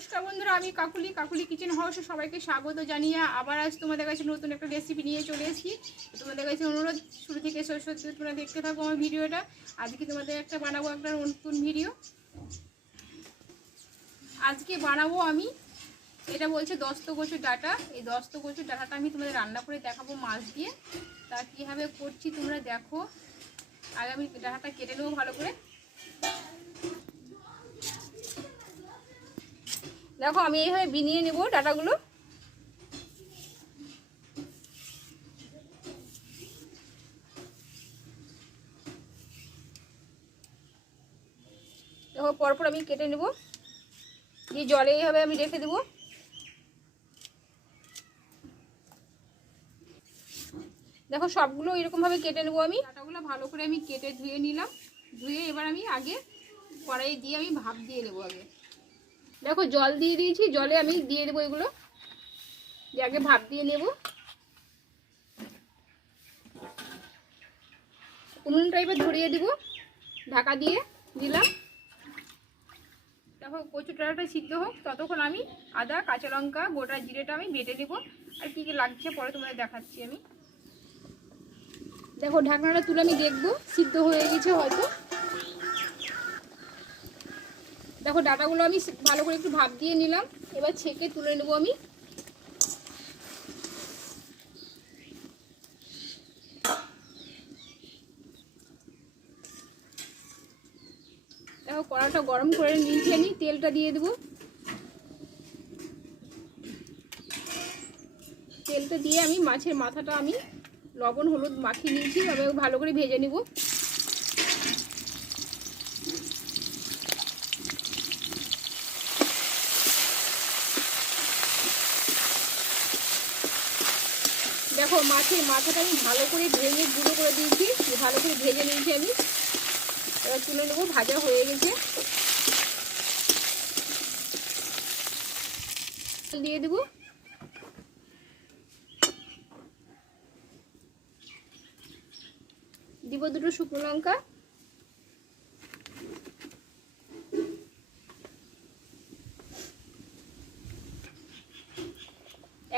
নমস্কার বন্ধুরা, আমি কাকুলি। কাকুলি কিচেন হাউসে সবাইকে স্বাগত জানিয়ে আবার আজ তোমাদের কাছে নতুন একটা রেসিপি নিয়ে চলে এসেছি। তোমাদের কাছে অনুরোধ, শুরু থেকে সত্যি তোমরা দেখতে থাকো আমার ভিডিওটা। আজকে তোমাদের একটা বানাবো একটা নতুন ভিডিও আজকে বানাবো আমি, এটা বলছে দস্ত কচুর ডাটা। এই দস্ত কচুর ডাটাটা আমি তোমাদের রান্না করে দেখাবো মাছ দিয়ে। তা কীভাবে করছি তোমরা দেখো। আগে আমি ডাটাটা কেটে নেব ভালো করে। দেখো, আমি এইভাবে বিনিয়ে নেব ডাটাগুলো। দেখো, পরপর আমি কেটে নেব। দিয়ে জলে এইভাবে আমি রেখে দেবো। দেখো, সবগুলো এরকমভাবে কেটে নেব আমি। ডাটাগুলো ভালো করে আমি কেটে ধুয়ে নিলাম। ধুয়ে এবার আমি আগে কড়াই দিয়ে আমি ভাপ দিয়ে নেব আগে। দেখো জল দিয়ে দিয়েছি, জলে আমি দিয়ে দেবো এগুলো। দিয়ে আগে ভাপ দিয়ে নেব। উনুন টাইপের ধরিয়ে দিব, ঢাকা দিয়ে দিলাম। দেখো কচু টাটা সিদ্ধ হোক, ততক্ষণ আমি আদা, কাঁচা লঙ্কা, গোটা জিরেটা আমি বেটে নেব। আর কী কী লাগছে পরে তোমাদের দেখাচ্ছি আমি। দেখো ঢাকনাটা তুলে আমি দেখব, সিদ্ধ হয়ে গেছে হয়তো। দেখো ডাটাগুলো আমি ভালো করে একটু ভাপ দিয়ে নিলাম। এবার ছেঁকে তুলে নেব আমি। দেখো কড়াটা গরম করে নিয়েছি আমি, তেলটা দিয়ে দেবো। তেলটা দিয়ে আমি মাছের মাথাটা আমি লবণ, হলুদ মাখিয়ে নিয়েছি তবে ভালো করে ভেজে নেব। দেখো মাছের মাথাটা আমি ভালো করে ভেঙে গুঁড়ো করে দিয়েছি। ভালো করে ভেজে নিয়েছি আমি। এবার তুলে নেব, ভাজা হয়ে গেছে। দিয়ে দেবো। দিব দুটো শুকনো লঙ্কা।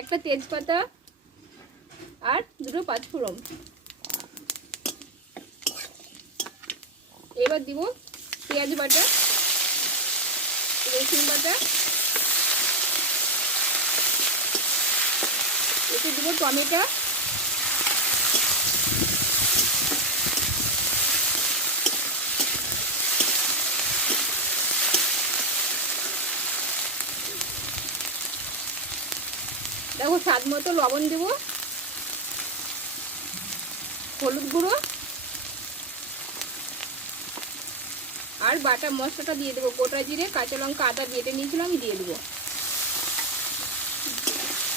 একটা তেজপাতা। আর দুটো পাঁচফোড়ন এবার দিব পেঁয়াজ বাটা, রসুন বাটা। এতে দিব টমেটো। দেখো স্বাদ মতো লবণ দেবো। হলুদ গুঁড়ো আর বাটা মশলাটা দিয়ে দেবো। গোটা জিরে, কাঁচা লঙ্কা, আদা বেটে নিয়েছিলাম, আমি দিয়ে দেবো।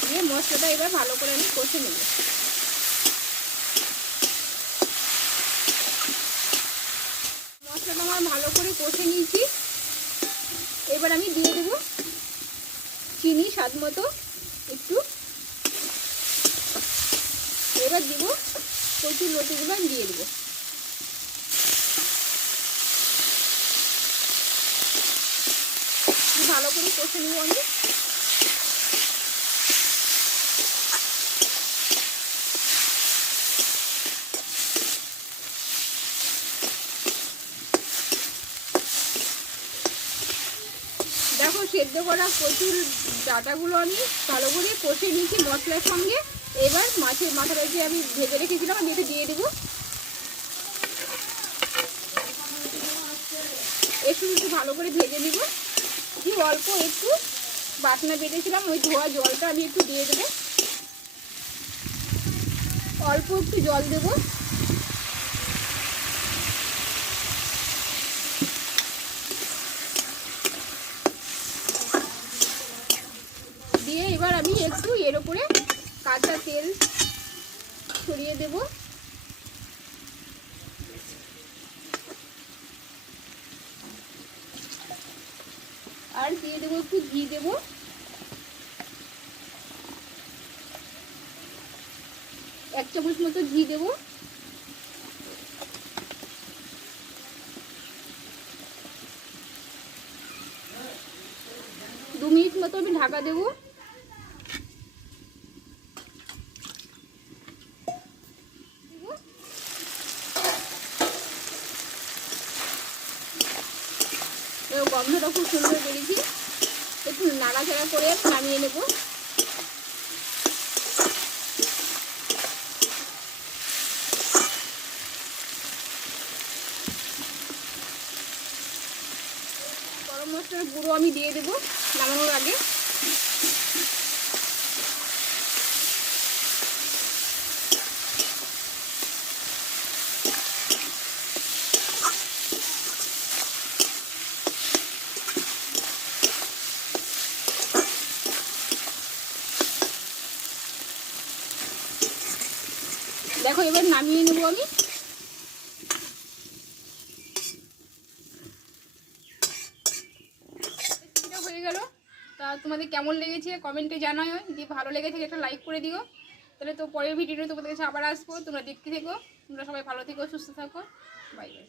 দিয়ে মশলাটা এবার ভালো করে আমি কষে নেব। মশলাটা আমার ভালো করে কষে নিয়েছি। এবার আমি দিয়ে দেবো চিনি স্বাদ মতো একটু। এবার দিব কচুর লতিগুলো আমি দিয়ে দেবো। ভালো করে কষে নেব আমি। দেখো সেদ্ধ করা প্রচুর ডাটাগুলো আমি ভালো করে কষে নিয়েছি মশলার সঙ্গে। এবার মাছের মাথাটা যে আমি ভেজে রেখেছিলাম, আমি এটা দিয়ে দেবো। একটু একটু ভালো করে ভেজে নিব। দিয়ে অল্প একটু বাটনা বেটেছিলাম, ওই ধোয়া জলটা আমি একটু দিয়ে দেবো। অল্প একটু জল দেবো দিয়ে এবার আমি একটু এর উপরে কাঁচা তেল ছড়িয়ে দেব। আর দিয়ে দেবো একটু ঘি দেবো। এক চামচ মতো ঘি দেবো। দু দু মিনিট মতো আমি ঢাকা দেবো দেবো। গন্ধটা খুব সুন্দর বেরিয়েছি। একটু নাড়াচাড়া করে নামিয়ে নেব। গরম মশলার গুঁড়ো আমি দিয়ে দেবো নামানোর আগে। দেখো, এবার নামিয়ে নেব আমি। হয়ে গেল। তা তোমাদের কেমন লেগেছে কমেন্টে জানাই। যদি ভালো লেগে থাকে একটা লাইক করে দিও। তাহলে তো পরের ভিডিওটা তোমাদের কাছে আবার আসব। তোমরা দেখতে থেকো। তোমরা সবাই ভালো থেকো, সুস্থ থাকো। Bye bye